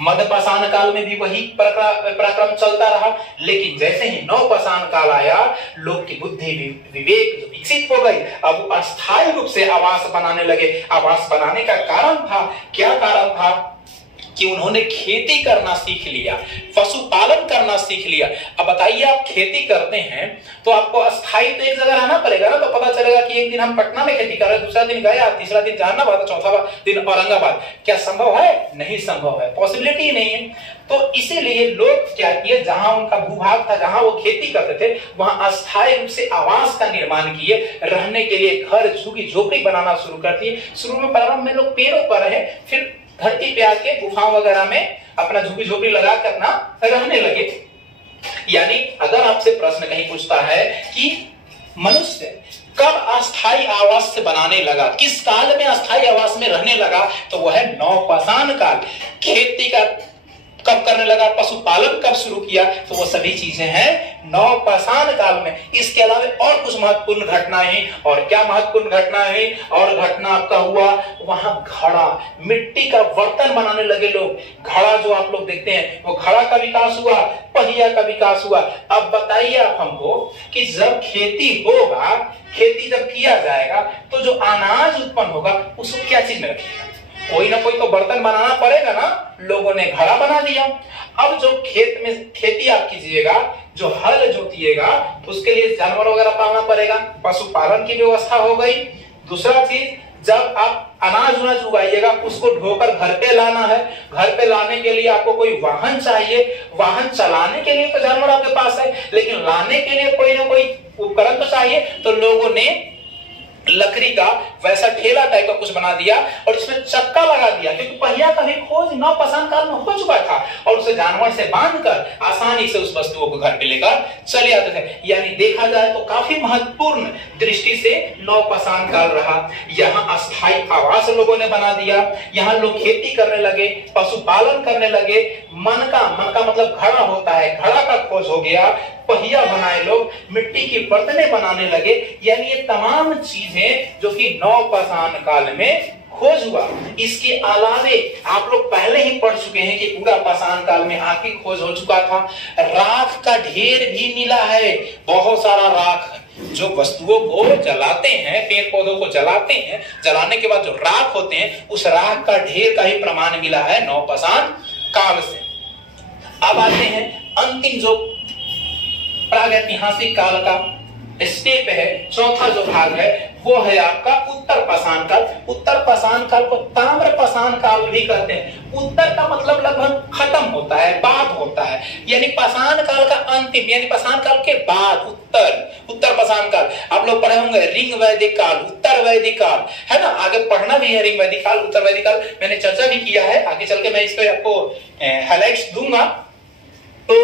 मध्यपाषाण काल में भी वही पराक्रम चलता रहा, लेकिन जैसे ही नवपाषाण काल आया, लोग की बुद्धि विवेक जो विकसित हो गई, अब वो अस्थायी रूप से आवास बनाने लगे। आवास बनाने का कारण था, क्या कारण था कि उन्होंने खेती करना सीख लिया, पशुपालन करना सीख लिया। अब बताइए, आप खेती करते हैं तो आपको अस्थायी तो एक जगह रहना पड़ेगा ना, तो पता चलेगा कि एक दिन हम पटना में खेती कर रहे हैं, दूसरा दिन गया, तीसरा दिन जहानाबाद, चौथा दिन औरंगाबाद। क्या संभव है? नहीं संभव है, पॉसिबिलिटी ही नहीं है। तो इसीलिए लोग क्या किए, जहां उनका भूभाग था, जहां वो खेती करते थे, वहां अस्थायी रूप से आवास का निर्माण किए, रहने के लिए घर, झुग्गी झोपड़ी बनाना शुरू कर दिए। शुरू में प्रारंभ में लोग पेड़ों पर रहे, फिर धरती पे आके गुफाओं वगैरह में अपना झुग्गी झोपड़ी लगा कर ना रहने लगे। यानी अगर आपसे प्रश्न कहीं पूछता है कि मनुष्य कब अस्थायी आवास से बनाने लगा, किस काल में अस्थायी आवास में रहने लगा, तो वह है नवपाषाण काल। खेती का कब करने लगा, पशुपालन कब शुरू किया, तो वो सभी चीजें हैं नवपाषाण काल में। इसके अलावा और कुछ महत्वपूर्ण घटनाएं, और क्या महत्वपूर्ण घटनाएं और घटना आपका हुआ, वहां घड़ा, मिट्टी का बर्तन बनाने लगे लोग। घड़ा जो आप लोग देखते हैं, वो घड़ा का विकास हुआ, पहिया का विकास हुआ। अब बताइए आप हमको कि जब खेती होगा, खेती जब किया जाएगा, तो जो अनाज उत्पन्न होगा उसको क्या चीज में रखिएगा? कोई ना कोई तो बर्तन बनाना पड़ेगा ना। लोगों ने घड़ा बना दिया। अब जो खेत में खेती आप कीजिएगा, जो हल जोतिएगा, उसके लिए जानवर वगैरह पालना पड़ेगा, पशुपालन की व्यवस्था हो गई। दूसरा चीज, जब आप अनाज उगाइएगा, उसको ढोकर घर पे लाना है। घर पे लाने के लिए आपको कोई वाहन चाहिए, वाहन चलाने के लिए तो जानवर आपके पास है, लेकिन लाने के लिए कोई ना कोई उपकरण तो चाहिए। तो लोगों ने लकड़ी का वैसा ठेला टाइप का कुछ बना दिया और इसमें चक्का लगा दिया, क्योंकि पहिया का भी खोज नवपाषाण काल में हो चुका था, और उसे जानवर से बांधकर आसानी से उस वस्तुओं को घर पे लेकर चले आते थे। यानी देखा जाए तो काफी महत्वपूर्ण दृष्टि से नवपाषाण काल रहा। यहाँ अस्थायी आवास लोगों ने बना दिया, यहाँ लोग खेती करने लगे, पशुपालन करने लगे। मन का मतलब घड़ा होता है, घड़ा का खोज हो गया, पहिया बनाए लोग, मिट्टी की बर्तनें बनाने लगे। यानी ये तमाम चीजें जो कि नवपाषाण काल में खोज हुआ। इसके अलावे आप लोग पहले ही पढ़ चुके हैं कि पूरा पाषाण काल में आग की खोज हो चुका था। राख का ढेर भी मिला है, बहुत सारा राख। जो वस्तुओं को जलाते हैं, पेड़ पौधों को जलाते हैं, जलाने के बाद जो राख होते हैं, उस राख का ढेर का ही प्रमाण मिला है नवपाषाण काल से। अब आते हैं अंतिम जो प्रागैतिहासिक काल का स्टेप है, चौथा जो भाग है, वो है आपका उत्तर पाषाण काल। उत्तर पाषाण काल को ताम्र पाषाण काल भी कहते हैं। उत्तर का मतलब लगभग खत्म होता है, बाद होता है, यानी पाषाण काल का अंतिम, यानी पाषाण काल के बाद उत्तर पाषाण काल। आप लोग पढ़े होंगे रिंग वैदिक काल, उत्तर वैदिक काल, है ना। आगे पढ़ना भी है रिंग वैदिक काल, उत्तर वैदिक काल, मैंने चर्चा भी किया है। आगे चल के मैं इस पे आपको हाइलाइट्स दूंगा। तो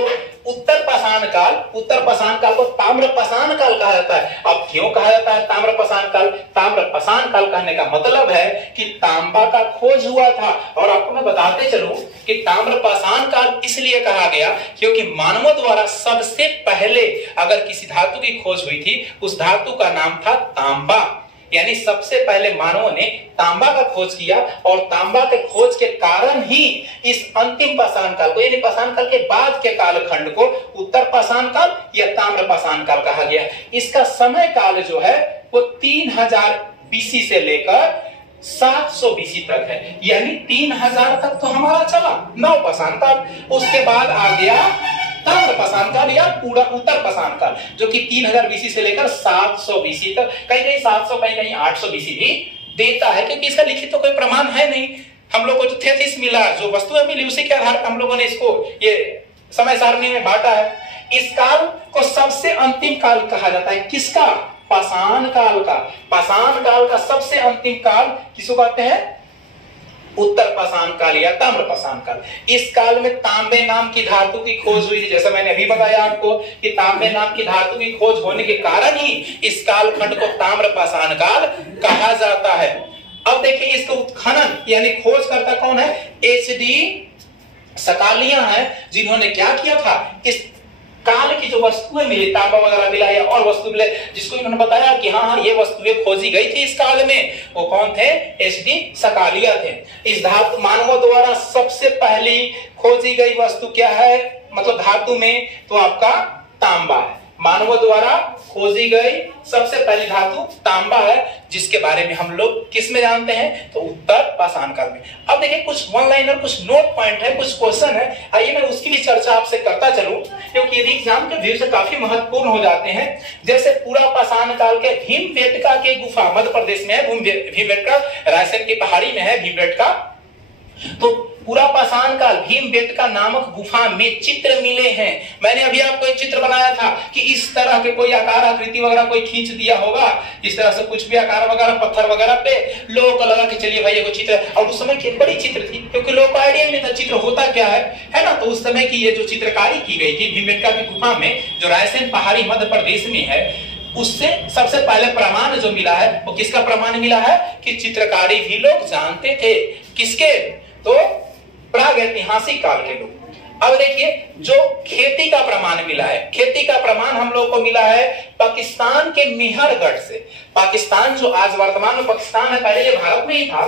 उत्तर पाषाण काल को ताम्र पाषाण काल कहा जाता है। अब क्यों कहा जाता है ताम्र पाषाण काल? ताम्र पाषाण काल कहने का मतलब है कि तांबा का खोज हुआ था। और आपको मैं बताते चलूं कि ताम्र पाषाण काल इसलिए कहा गया क्योंकि मानवों द्वारा सबसे पहले अगर किसी धातु की खोज हुई थी, उस धातु का नाम था तांबा। यानी सबसे पहले मानवों ने तांबा का खोज किया, और तांबा के खोज के कारण ही इस अंतिम पाषाण काल को, यानी पाषाण काल के बाद के कालखंड को उत्तर पाषाण काल या ताम्र पाषाण काल कहा गया। इसका समय काल जो है वो 3000 बीसी से लेकर 700 बीसी तक है। यानी 3000 तक तो हमारा चला नवपाषाण काल। उसके बाद आ गया ताम्र पाषाण काल या पूरा उत्तर पाषाण काल, जो कि 3000 बीसी से लेकर 700 बीसी तक, कहीं 700 कहीं 800 बीसी भी देता है, क्योंकि इसका लिखित तो कोई प्रमाण है नहीं। हम लोग को जो थेसिस मिला, जो वस्तुएं मिली, उसी के आधार पर हम लोगों ने इसको ये समय सारणी में बांटा है। इस काल को सबसे अंतिम काल कहा जाता है। किसका? पाषाण काल का। पाषाण काल का सबसे अंतिम काल किसको कहते हैं? उत्तर पाषाण काल या ताम्र पाषाण काल। इस काल में तांबे नाम की धातु की खोज हुई थी। जैसा मैंने अभी बताया आपको कि तांबे नाम की धातु की खोज होने के कारण ही इस कालखंड को ताम्र पाषाण काल कहा जाता है। अब देखिए इसको उत्खनन यानी खोज करता कौन है? HD सकालिया है, जिन्होंने क्या किया था, इस काल की जो वस्तुएं मिली, तांबा वगैरह मिला या और वस्तु मिले, जिसको इन्होंने बताया कि हाँ ये वस्तुएं खोजी गई थी इस काल में, वो कौन थे? एच.डी. सकालिया थे। इस धातु मानवों द्वारा सबसे पहली खोजी गई वस्तु क्या है, मतलब धातु में, तो आपका तांबा है। मानवों द्वारा खोजी गई सबसे पहली धातु तांबा है, जिसके बारे में हम लोग किस में जानते हैं? तो उत्तर पाषाण काल में। अब देखिए कुछ वन लाइनर, कुछ नोट पॉइंट है, कुछ क्वेश्चन है, आइए मैं उसकी भी चर्चा आपसे करता चलूं, क्योंकि ये एग्जाम के व्यू से काफी महत्वपूर्ण हो जाते हैं। जैसे पूरा पाषाण काल के भीमबेटका के गुफा मध्य प्रदेश में है, भीमबेटका रायसेन की पहाड़ी में है भीमबेटका। तो पूरा पाषाण काल भीमबेटका नामक गुफा में चित्र मिले हैं। मैंने अभी आपको एक चित्र बनाया था कि इस तरह के कोई आकार आकृति वगैरह कोई खींच दिया होगा, इस तरह से कुछ भी आकार वगैरह पत्थर वगैरह पे लोगों को लगा कि चलिए भाई ये कोई चित्र, और उस समय की बड़ी चित्र थी, क्योंकि लोगों को आइडिया नहीं था चित्र होता क्या है ना। तो उस समय की ये जो चित्रकारी की गई थी भीमबेटका की गुफा में, जो रायसेन पहाड़ी मध्य प्रदेश में है, उससे सबसे पहले प्रमाण जो मिला है वो किसका प्रमाण मिला है? कि चित्रकारी भी लोग जानते थे। किसके? तो प्राग ऐतिहासिक काल के लोग। अब देखिए जो खेती का प्रमाण मिला है, खेती का प्रमाण हम लोग को मिला है पाकिस्तान के मेहरगढ़ से। पाकिस्तान जो आज वर्तमान में पाकिस्तान है, पहले ये भारत में ही था,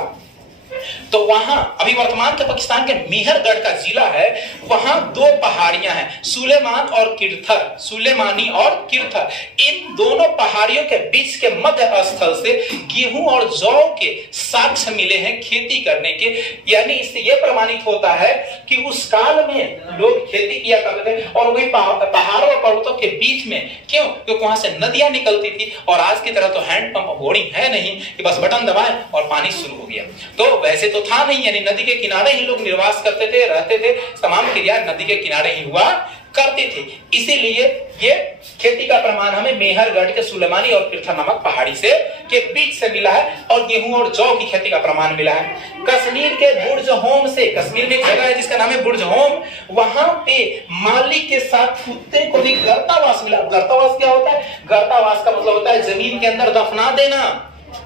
तो वहां अभी वर्तमान के पाकिस्तान के मेहरगढ़ का जिला है, वहां दो पहाड़ियां हैं, सुलेमान और किरथर, सुलेमानी और किरथर। इन दोनों पहाड़ियों के बीच के मध्य स्थल से गेहूं और जौ के साक्ष्य मिले हैं खेती करने के। यानी इससे यह प्रमाणित होता है कि उस काल में लोग खेती किया करते थे, और वही पहाड़ों और पर्वतों के बीच में, क्यों? क्योंकि वहां से नदियां निकलती थी, और आज की तरह तो हैंडपंप बोरिंग है नहीं कि बस बटन दबाए और पानी शुरू हो गया। तो वैसे तो था नहीं, यानी नदी के किनारे ही लोग निवास करते थे, रहते थे, तमाम क्रिया नदी के किनारे ही हुआ करते थे। इसीलिए ये खेती का प्रमाण हमें मेहरगढ़ के सुलेमानी और किरथर नामक पहाड़ी से के बीच से मिला है, और गेहूं और जौ की खेती का प्रमाण मिला है। कश्मीर के बुर्ज होम से, कश्मीर में एक जगह है जिसका नाम है बुर्ज होम, वहां पे मालिक के साथ कुत्ते को भी गर्तावास मिला। गर्तावास क्या होता है? गर्तावास का मतलब होता है जमीन के अंदर दफना देना,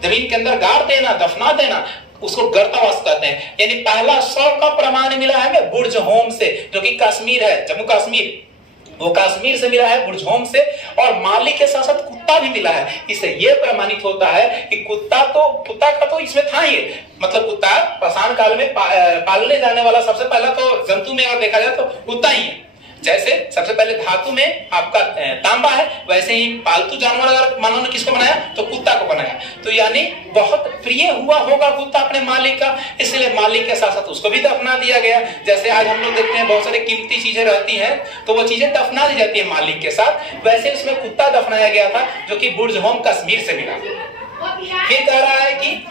जमीन के अंदर गाड़ देना, दफना देना, उसको गर्तावास कहते हैं। यानी पहला शव का प्रमाण मिला है हमें बुर्ज होम से, जो कि कश्मीर है, जम्मू कश्मीर, वो कश्मीर से मिला है बुर्ज होम से। और मालिक के साथ साथ कुत्ता भी मिला है। इससे यह प्रमाणित होता है कि कुत्ता का तो इसमें था ही, मतलब कुत्ता पाषाण काल में पालने जाने वाला सबसे पहला तो जंतु में अगर देखा जाए तो कुत्ता ही है। जैसे सबसे पहले धातु में आपका तांबा है, वैसे ही पालतू जानवर अगर मानव ने किसको बनाया तो कुत्ता को बनाया। तो यानी बहुत प्रिय हुआ होगा कुत्ता अपने मालिक का, इसलिए मालिक के साथ साथ उसको भी दफना दिया गया। जैसे आज हम लोग देखते हैं बहुत सारी कीमती चीजें रहती हैं तो वो चीजें दफना दी जाती है मालिक के साथ, वैसे उसमें कुत्ता दफनाया गया था, जो कि बुर्ज होम कश्मीर से मिला। फिर कह रहा है कि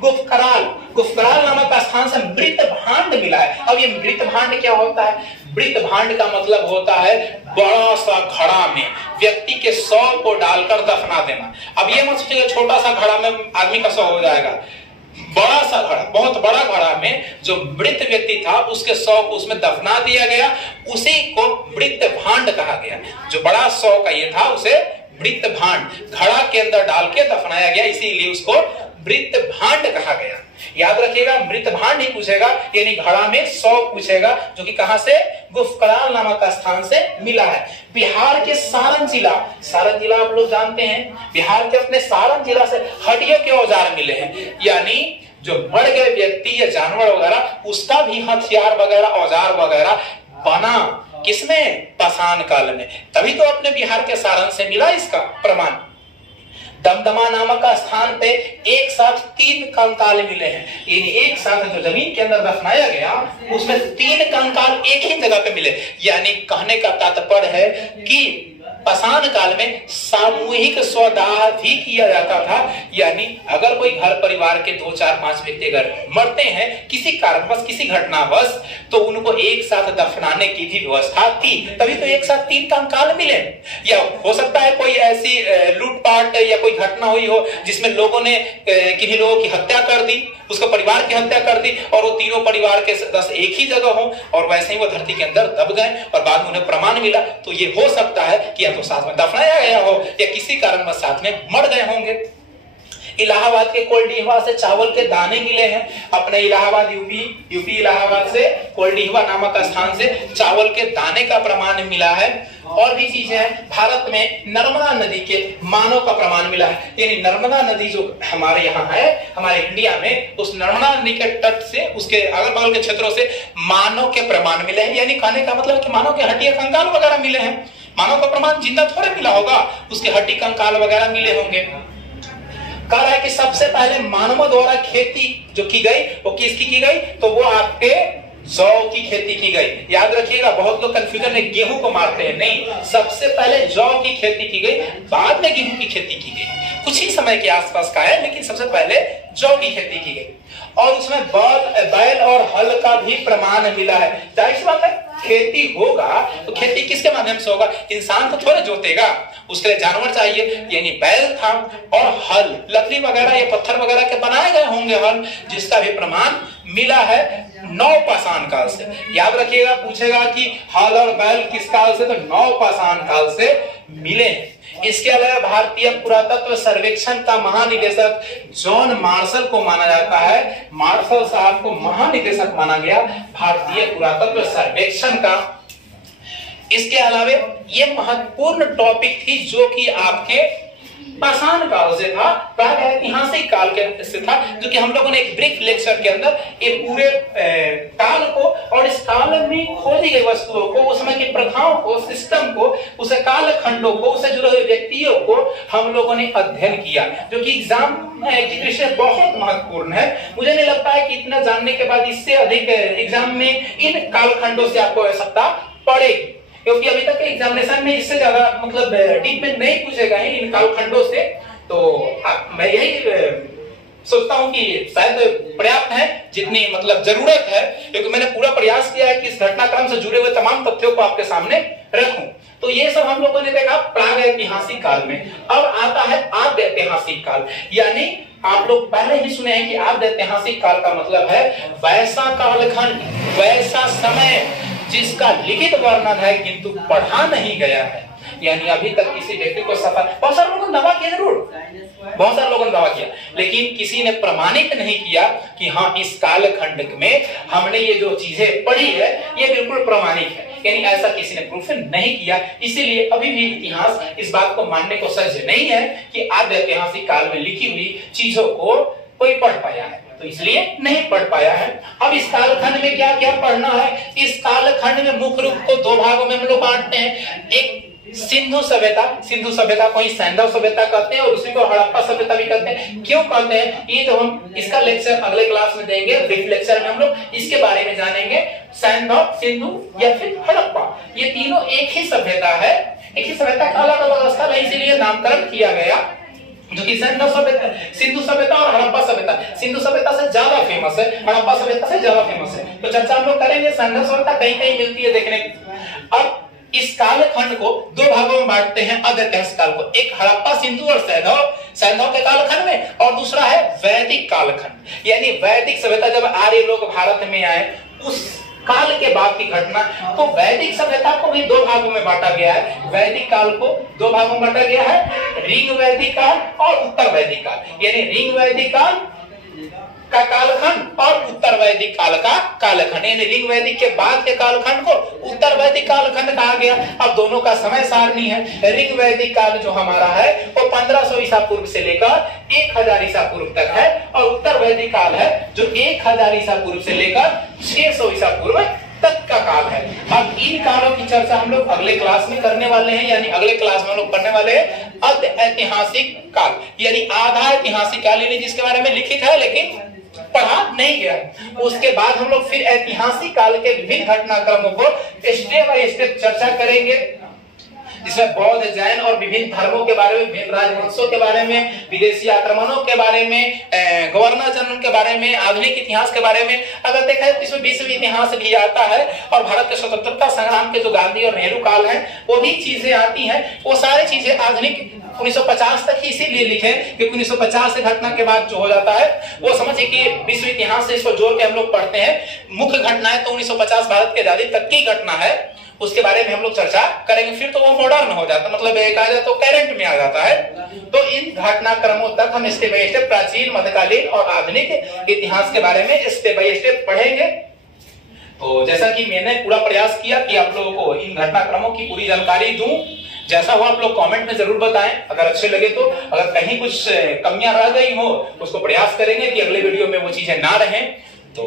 गुफकराल नामक स्थान से मृत भांड मिला है। अब ये मृत भांड क्या होता है? मृत भांड का मतलब होता है बड़ा सा घड़ा में व्यक्ति के शव को डालकर दफना देना। अब ये मत सोचिएगा छोटा सा घड़ा में आदमी का शव हो जाएगा, बड़ा सा घड़ा, बहुत बड़ा घड़ा में जो मृत व्यक्ति था उसके शव को उसमें दफना दिया गया, उसी को मृत भांड कहा गया। जो बड़ा शव का ये था उसे मृत भांड, घड़ा के अंदर डाल के दफनाया गया, इसीलिए उसको मृत भांड कहा गया। याद रखिएगा मृत भांड ही पूछेगा, यानी घड़ा में शव पूछेगा, जो कि कहां से? गुफकराल नामक स्थान से मिला है। बिहार के सारण जिला आप लोग जानते हैं, बिहार के अपने सारण जिला से हड्डियों के औजार मिले हैं। यानी जो मर गए व्यक्ति या जानवर वगैरह उसका भी हथियार वगैरह औजार वगैरह बना किसमें? पाषाण काल में। तभी तो अपने बिहार के सारण से मिला इसका प्रमाण। दमदमा नामक स्थान पे एक साथ 3 कंकाल मिले हैं, यानी एक साथ जो जमीन के अंदर दफनाया गया उसमें 3 कंकाल एक ही जगह पे मिले। यानी कहने का तात्पर्य है कि पाषाण काल में सामूहिक स्वदाह भी किया जाता था। यानी अगर कोई घर परिवार के 2, 4, 5 व्यक्ति अगर मरते हैं किसी कारणवश, किसी घटनावश, तो उनको एक साथ दफनाने की भी व्यवस्था थी, तभी तो एक साथ 3 कंकाल मिले। या हो सकता है कोई ऐसी लूटपाट या कोई घटना हुई हो जिसमें लोगों ने किन्हीं लोगों की हत्या कर दी, उसके परिवार की हत्या कर दी, और वो तीनों परिवार के सदस्य एक ही जगह हो और वैसे ही वो धरती के अंदर दब गए और बाद में उन्हें प्रमाण मिला। तो ये हो सकता है कि या तो साथ में दफनाया गया हो या किसी कारणवश साथ में मर गए होंगे। इलाहाबाद के कोल्डीहवा से चावल के दाने मिले हैं। अपने इलाहाबाद यूपी इलाहाबाद से कोल्डीहवा नामक स्थान से चावल के दाने का प्रमाण मिला है। और भी चीजें हैं, भारत में नर्मदा नदी के मानव का प्रमाण मिला है। यानी नर्मदा नदी जो हमारे यहाँ है, हमारे इंडिया में, उस नर्मदा नदी के तट से, उसके अगल बगल के क्षेत्रों से मानव के प्रमाण मिले हैं। यानी कहने का मतलब कि मानव के हड्डियां कंकाल वगैरह मिले हैं। मानव का प्रमाण जिंदा थोड़े मिला होगा, उसके हड्डी कंकाल वगैरह मिले होंगे। कह रहा है कि सबसे पहले मानवों द्वारा खेती जो की गई वो किसकी की गई, तो वो आपके जौ की खेती की गई। याद रखिएगा, बहुत लोग कंफ्यूजन में गेहूं को मारते हैं, नहीं, सबसे पहले जौ की खेती की गई, बाद में गेहूं की खेती की गई। कुछ ही समय के आसपास का है, लेकिन सबसे पहले जौ की खेती की गई। और उसमें बैल और हल का भी प्रमाण मिला है। जाहिर सी बात है, खेती होगा तो खेती किसके माध्यम से होगा, इंसान तो थोड़े जोतेगा, उसके लिए जानवर चाहिए। यानी बैल था और हल लकड़ी वगैरह या पत्थर वगैरह के बनाए गए होंगे हल, जिसका भी प्रमाण मिला है नवपाषाण काल से। याद रखिएगा, पूछेगा कि हल और बैल किस काल से, तो नवपाषाण काल से मिले हैं। इसके अलावा भारतीय पुरातत्व सर्वेक्षण का महानिदेशक जॉन मार्शल को माना जाता है। मार्शल साहब को महानिदेशक माना गया भारतीय पुरातत्व सर्वेक्षण का। इसके अलावा ये महत्वपूर्ण टॉपिक थी जो कि आपके पाषाण काल से था, प्रागैतिहासिक काल के से था, जो कि हम लोगों ने एक ब्रीफ लेक्चर के अंदर एक पूरे काल को और इस काल में खोजी गई वस्तुओं को, उस समय की प्रथाओं को, सिस्टम को, उस काल खंडों को, उससे जुड़े हुए व्यक्तियों को हम लोगों ने अध्ययन किया, जो कि एग्जाम की दृष्टि से बहुत महत्वपूर्ण है। मुझे नहीं लगता है कि इतना जानने के बाद इससे अधिक एग्जाम में इन कालखंडों से आपको आवश्यकता पड़ेगी, क्योंकि अभी तक के एग्जामिनेशन में इससे ज्यादा मतलब डीप में नहीं पूछेगा इन कालखंडों से। तो मैं यही सोचता हूं कि शायद पर्याप्त है जितनी मतलब जरूरत है, क्योंकि मैंने पूरा प्रयास किया है कि इस घटनाक्रम से जुड़े हुए तमाम तथ्यों को आपके सामने रखूं। तो ये सब हम लोगों ने देखा प्रागैतिहासिक काल में। अब आता है आद्य ऐतिहासिक काल, यानी आप लोग पहले ही सुने हैं कि आद्य ऐतिहासिक काल का मतलब है वैसा कालखंड, वैसा समय जिसका लिखित वर्णन है किंतु पढ़ा नहीं गया है। यानी अभी तक किसी व्यक्ति को सफल, बहुत सारे लोगों ने दावा किया, जरूर बहुत सारे लोगों ने दावा किया, लेकिन किसी ने प्रमाणित नहीं किया कि हाँ इस कालखंड में हमने ये जो चीजें पढ़ी है ये बिल्कुल प्रमाणित है। यानी ऐसा किसी ने प्रूफ नहीं किया, इसीलिए अभी भी इतिहास इस बात को मानने को सज्ज नहीं है कि आद्य ऐतिहासिक काल में लिखी हुई चीजों को कोई पढ़ पाया है, तो इसलिए नहीं पढ़ पाया है। अब इस कालखंड में क्या क्या पढ़ना है, इस कालखंड में मुख्य रूप को दो भागों में हम लोग बांटते हैं। एक सिंधु सभ्यता को ही सैंधव सभ्यता कहते हैं और दूसरी को हड़प्पा सभ्यता भी कहते हैं। क्यों कहते हैं, ये तो हम इसका लेक्चर अगले क्लास में देंगे, ब्रीफ लेक्चर में हम लोग इसके बारे में जानेंगे। सैंधव, सिंधु या फिर हड़प्पा, ये तीनों एक ही सभ्यता है, एक ही सभ्यता का अलग अलग स्थल है, इसीलिए नामकरण किया गया। जो कि सैंधव सभ्यता, सिंधु सभ्यता और हड़प्पा सभ्यता, सिंधु सभ्यता से ज्यादा फेमस है, हड़प्पा सभ्यता से ज्यादा फेमस है। तो चर्चा हम लोग करेंगे, सैंधव सभ्यता कहीं कहीं मिलती है देखने। अब इस कालखंड को दो भागों में बांटते हैं आद्य ऐतिहासिक काल को, एक हड़प्पा, सिंधु और सैंधव के कालखंड में, और दूसरा है वैदिक कालखंड। यानी वैदिक सभ्यता, जब आर्य लोग भारत में आए उस काल के बाद की घटना। तो वैदिक सभ्यता को भी दो भागों में बांटा गया है, वैदिक काल को दो भागों में बांटा गया है, ऋग वैदिक काल और उत्तर वैदिक काल। यानी ऋग वैदिक काल का कालखंड और उत्तर वैदिक काल का कालखंड, यानी ऋग वैदिक के बाद के कालखंड को उत्तर वैदिक कालखंड कहा गया। अब दोनों का समय सारणी है, ऋग वैदिक काल जो हमारा है वो 1500 ईसा पूर्व से लेकर 1000 ईसा पूर्व तक है, और उत्तर वैदिक काल है जो 1000 ईसा पूर्व से लेकर 600 ईसा पूर्व तक का काल है। अब इन कालों की चर्चा हम लोग अगले क्लास में करने वाले हैं, यानी अगले क्लास में हम लोग पढ़ने वाले हैं आद्य ऐतिहासिक काल, यानी आधा ऐतिहासिक काल, यानी जिसके बारे में लिखित है लेकिन पढ़ा नहीं गया। उसके बाद हम लोग फिर ऐतिहासिक काल के विभिन्न घटनाक्रमों को स्टेप बाय स्टेप चर्चा करेंगे, जिसमें बौद्ध, जैन और विभिन्न धर्मों के बारे में, विभिन्न राजवंशों के बारे में, विदेशी आक्रमणों के बारे में, गवर्नर जनरल के बारे में, आधुनिक इतिहास के बारे में। अगर देखा है तो इसमें विश्व इतिहास भी आता है, और भारत के स्वतंत्रता संग्राम के जो गांधी और नेहरू काल है वो भी चीजें आती हैं। वो सारी चीजें आधुनिक 1950 तक ही इसीलिए लिखे क्योंकि 1950 से घटना के बाद जो हो जाता है वो समझिए कि विश्व इतिहास से इसको जोड़ के हम लोग पढ़ते हैं। मुख्य घटना है तो 1950 भारत के आजादी तक की घटना है, उसके बारे में हम लोग चर्चा करेंगे। फिर तो वो मॉडर्न हो जाता, मतलब कहा जाए तो करंट में आ जाता है। तो इन घटनाक्रमों तक हम स्टेप बाय स्टेप प्राचीन, मध्यकालीन और आधुनिक इतिहास के बारे में स्टेप बाय स्टेप पढ़ेंगे। तो जैसा कि मैंने पूरा प्रयास किया कि आप लोगों को इन घटनाक्रमों की पूरी जानकारी दूं, जैसा हो आप लोग कमेंट में जरूर बताएं। अगर अच्छे लगे तो, अगर कहीं कुछ कमियां रह गई हो उसको प्रयास करेंगे कि अगले वीडियो में वो चीजें ना रहें। तो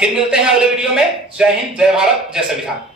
फिर मिलते हैं अगले वीडियो में। जय हिंद, जय भारत, जय संविधान।